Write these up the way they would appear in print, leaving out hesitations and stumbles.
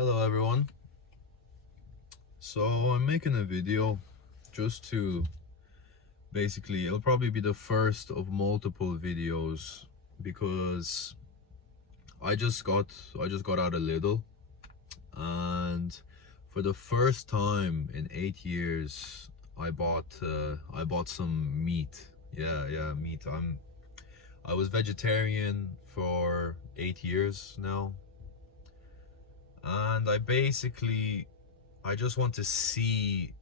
Hello everyone. So I'm making a video just to basically, it'll probably be the first of multiple videos because I just got out of Lidl, and for the first time in 8 years I bought some meat. Yeah, meat. I was vegetarian for 8 years now, and I just want to see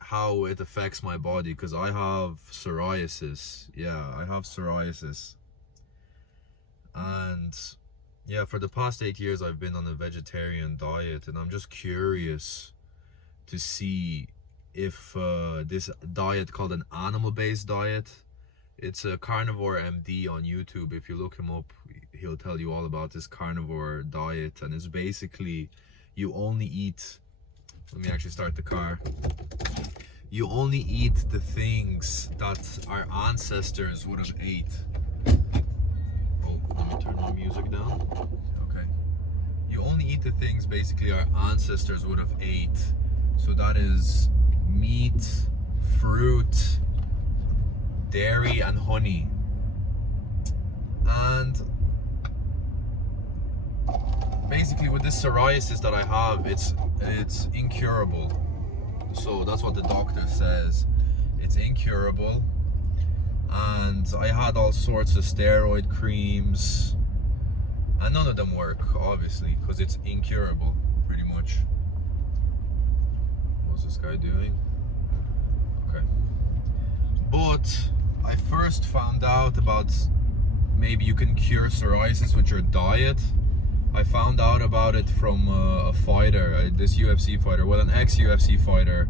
how it affects my body because I have psoriasis. Yeah, I have psoriasis. And yeah, for the past 8 years I've been on a vegetarian diet, and I'm just curious to see if this diet called an animal-based diet, it's a Carnivore MD on YouTube. If you look him up, he'll tell you all about this carnivore diet, and it's basically you only eat, let me actually start the car. You only eat the things that our ancestors would have ate. Oh, let me turn my music down. Okay. You only eat the things basically our ancestors would have ate. So that is meat, fruit, dairy, and honey. And basically with this psoriasis that I have, it's incurable. So that's what the doctor says. It's incurable. And I had all sorts of steroid creams, and none of them work, obviously, because it's incurable, pretty much. What's this guy doing? Okay. But I first found out about maybe you can cure psoriasis with your diet. I found out about it from a fighter, this UFC fighter, well, an ex-UFC fighter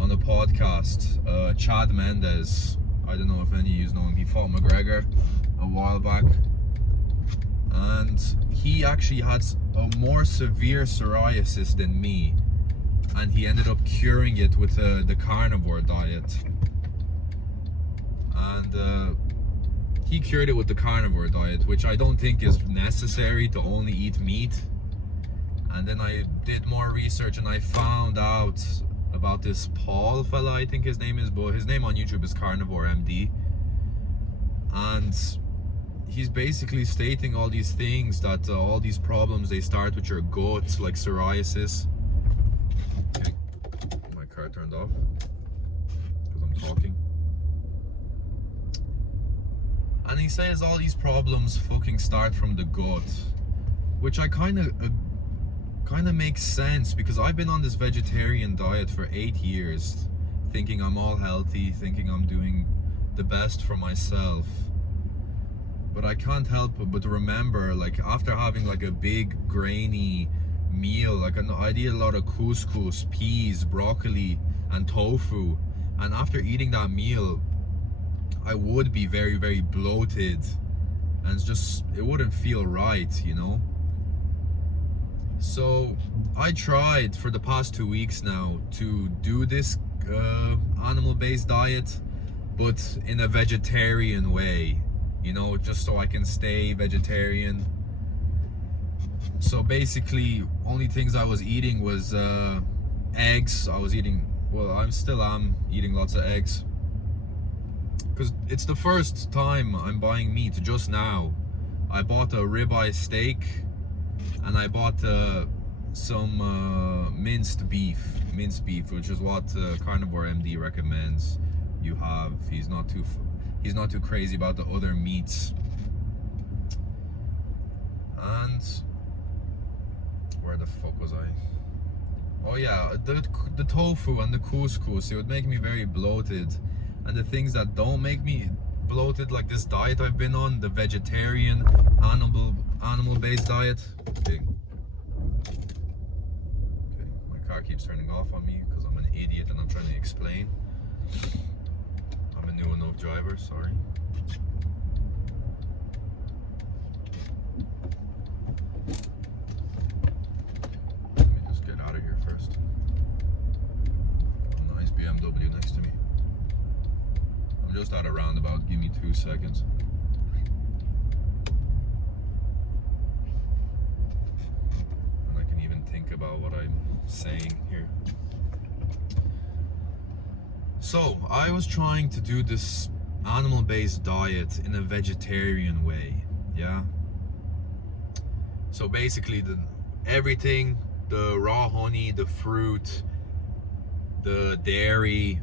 on a podcast, Chad Mendes. I don't know if any of you know him. He fought McGregor a while back, and he actually had a more severe psoriasis than me, and he ended up curing it with the carnivore diet. And he cured it with the carnivore diet, which I don't think is necessary to only eat meat. And then I did more research and I found out about this Paul fella, I think his name is, but his name on YouTube is Carnivore MD. And he's basically stating all these things, that all these problems, they start with your gut, like psoriasis. Okay, my car turned off because I'm talking. And he says all these problems fucking start from the gut, which I kind of makes sense, because I've been on this vegetarian diet for 8 years, thinking I'm all healthy, thinking I'm doing the best for myself. But I can't help but remember, like, after having like a big grainy meal, like I eat a lot of couscous, peas, broccoli, and tofu, and after eating that meal I would be very, very bloated, and it wouldn't feel right, you know. So I tried for the past 2 weeks now to do this animal-based diet, but in a vegetarian way, you know, just so I can stay vegetarian. So basically only things I was eating was eggs. I was eating, well, I'm eating lots of eggs, because it's the first time I'm buying meat just now. I bought a ribeye steak, and I bought some minced beef, which is what Carnivore MD recommends you have. He's not too crazy about the other meats. And where the fuck was I? Oh yeah, the tofu and the couscous, it would make me very bloated. And the things that don't make me bloated, like this diet I've been on, the vegetarian animal-based diet. Okay, my car keeps turning off on me because I'm an idiot and I'm trying to explain. I'm a new enough driver, sorry. Let me just get out of here first. A nice BMW next to me. I'm just at a roundabout, give me 2 seconds. what I'm saying here. So I was trying to do this animal-based diet in a vegetarian way, yeah. So basically everything, the raw honey, the fruit, the dairy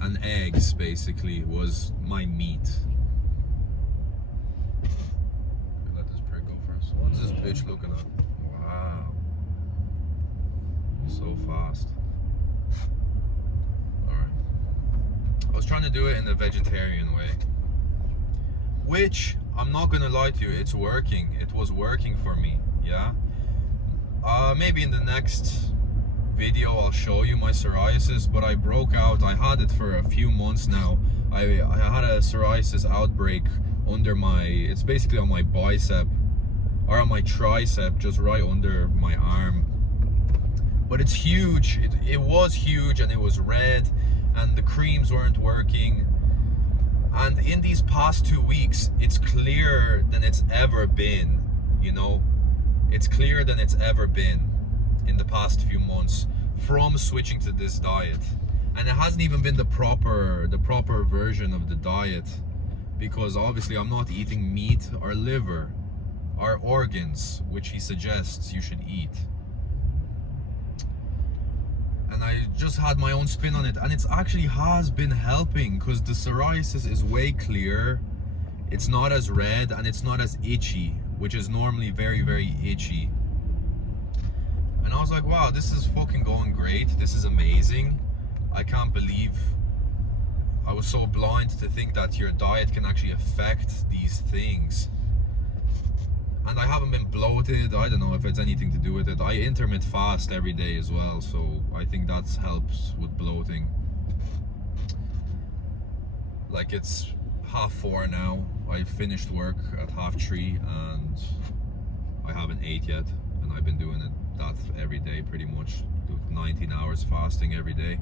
and eggs basically was my meat. Let this prick go first. What's this bitch looking at? Wow, so fast. I was trying to do it in a vegetarian way, which I'm not gonna lie to you, it's working. It was working for me, yeah. Maybe in the next video I'll show you my psoriasis, but I broke out. I had it for a few months now. I had a psoriasis outbreak under it's basically on my bicep, or on my tricep, just right under my arm. But it's huge. It was huge, and it was red, and the creams weren't working. And in these past 2 weeks, it's clearer than it's ever been, you know. It's clearer than it's ever been in the past few months from switching to this diet. And it hasn't even been the proper version of the diet, because obviously I'm not eating meat or liver or organs, which he suggests you should eat. And I just had my own spin on it, and it actually has been helping, because the psoriasis is way clearer. It's not as red, and it's not as itchy, which is normally very, very itchy. And I was like, wow, this is fucking going great. This is amazing. I can't believe I was so blind to think that your diet can actually affect these things. And I haven't been bloated. I don't know if it's anything to do with it. I intermittent fast every day as well, so I think that helps with bloating. Like, it's 4:30 now. I finished work at 3:30 and I haven't ate yet, and I've been doing that every day pretty much. 19 hours fasting every day,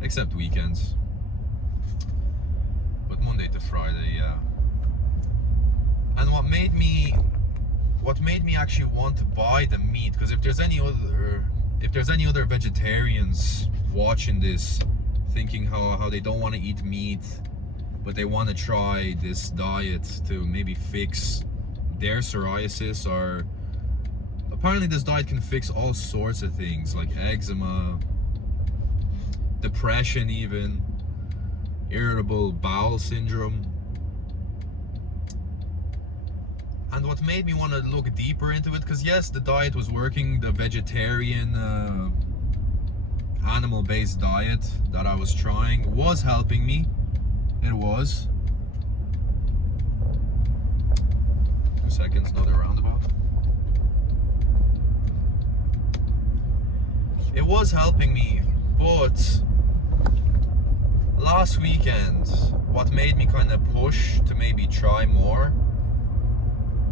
except weekends. But Monday to Friday, yeah. And what made me actually want to buy the meat, because if there's any other vegetarians watching this thinking how they don't want to eat meat, but they want to try this diet to maybe fix their psoriasis, or apparently this diet can fix all sorts of things like eczema, depression, even irritable bowel syndrome. And what made me want to look deeper into it, because yes, the diet was working, the vegetarian animal-based diet that I was trying was helping me. It was. 2 seconds, another roundabout. It was helping me, but last weekend, what made me kind of push to maybe try more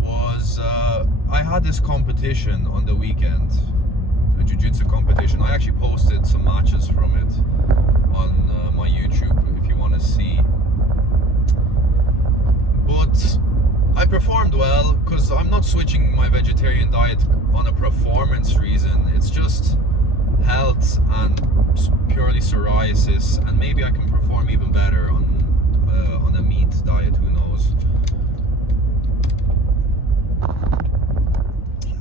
was I had this competition on the weekend, a jiu-jitsu competition. I actually posted some matches from it on my YouTube if you want to see. But I performed well, because I'm not switching my vegetarian diet on a performance reason. It's just health and purely psoriasis, and maybe I can perform even better on a meat diet, who knows.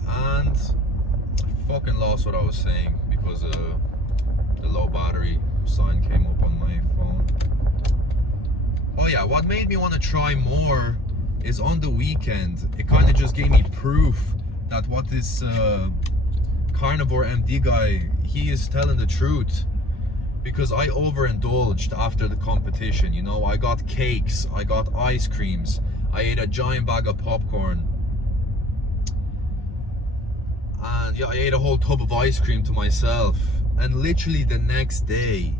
And I fucking lost what I was saying because the low battery sign came up on my phone. Oh yeah, what made me want to try more is on the weekend, it kind of just gave me proof that what this carnivore MD guy, he is telling the truth. Because I overindulged after the competition, you know. I got cakes, I got ice creams, I ate a giant bag of popcorn, and yeah, I ate a whole tub of ice cream to myself. And literally the next day,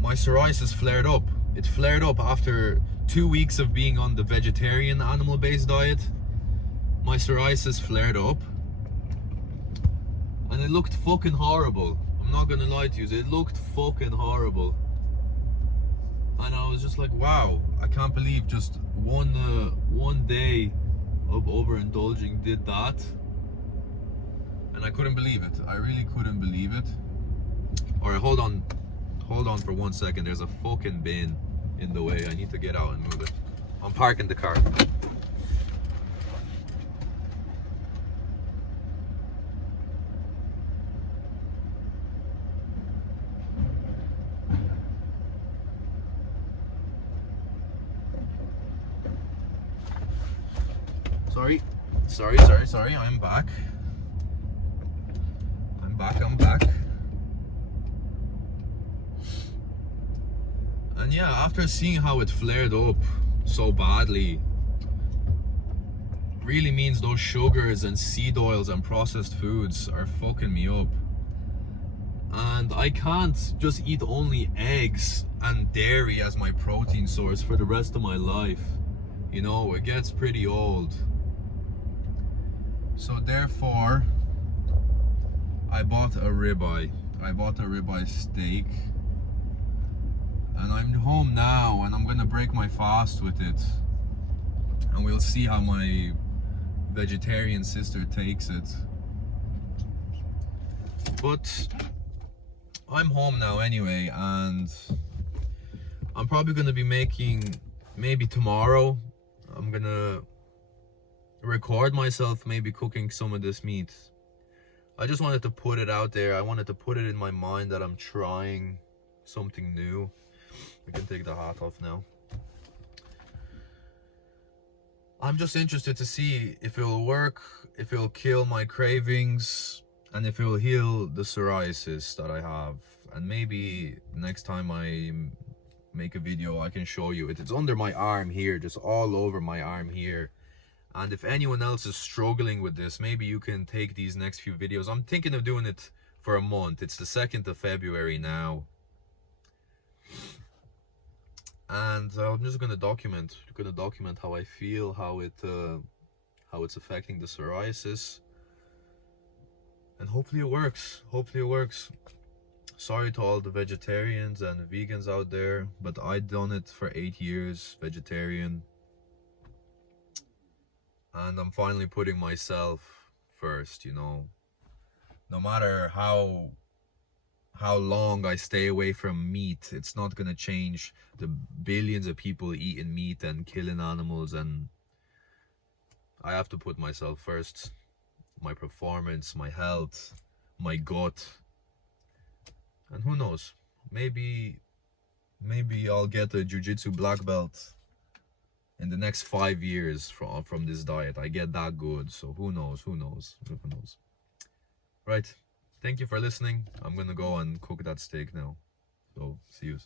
my psoriasis flared up. It flared up after 2 weeks of being on the vegetarian animal-based diet. My psoriasis flared up, and it looked fucking horrible. I'm not gonna lie to you, it looked fucking horrible. And I was just like, wow, I can't believe just one day of overindulging did that, and I couldn't believe it. I really couldn't believe it. All right, hold on for 1 second. There's a fucking bin in the way. I need to get out and move it. I'm parking the car. Sorry, I'm back. I'm back. And yeah, after seeing how it flared up so badly, really means those sugars and seed oils and processed foods are fucking me up. And I can't just eat only eggs and dairy as my protein source for the rest of my life. You know, it gets pretty old. So therefore, I bought a ribeye. I bought a ribeye steak. And I'm home now and I'm gonna break my fast with it. And we'll see how my vegetarian sister takes it. But I'm home now anyway, and I'm probably gonna be making, maybe tomorrow, I'm gonna record myself maybe cooking some of this meat. I just wanted to put it out there. I wanted to put it in my mind that I'm trying something new. I can take the hat off now. I'm just interested to see if it will work, if it will kill my cravings, and if it will heal the psoriasis that I have. And maybe next time I make a video, I can show you it. It's under my arm here, just all over my arm here. And if anyone else is struggling with this, maybe you can take these next few videos. I'm thinking of doing it for a month. It's the 2nd of February now. And I'm just gonna document how I feel, how it's affecting the psoriasis. And hopefully it works. Sorry to all the vegetarians and vegans out there, but I done it for 8 years, vegetarian. And I'm finally putting myself first, you know. No matter how long I stay away from meat, it's not gonna change the billions of people eating meat and killing animals. And I have to put myself first. My performance, my health, my gut. And who knows, maybe I'll get a jiu-jitsu black belt in the next 5 years from this diet. I get that good, so who knows. Right, thank you for listening. I'm gonna go and cook that steak now, so see you.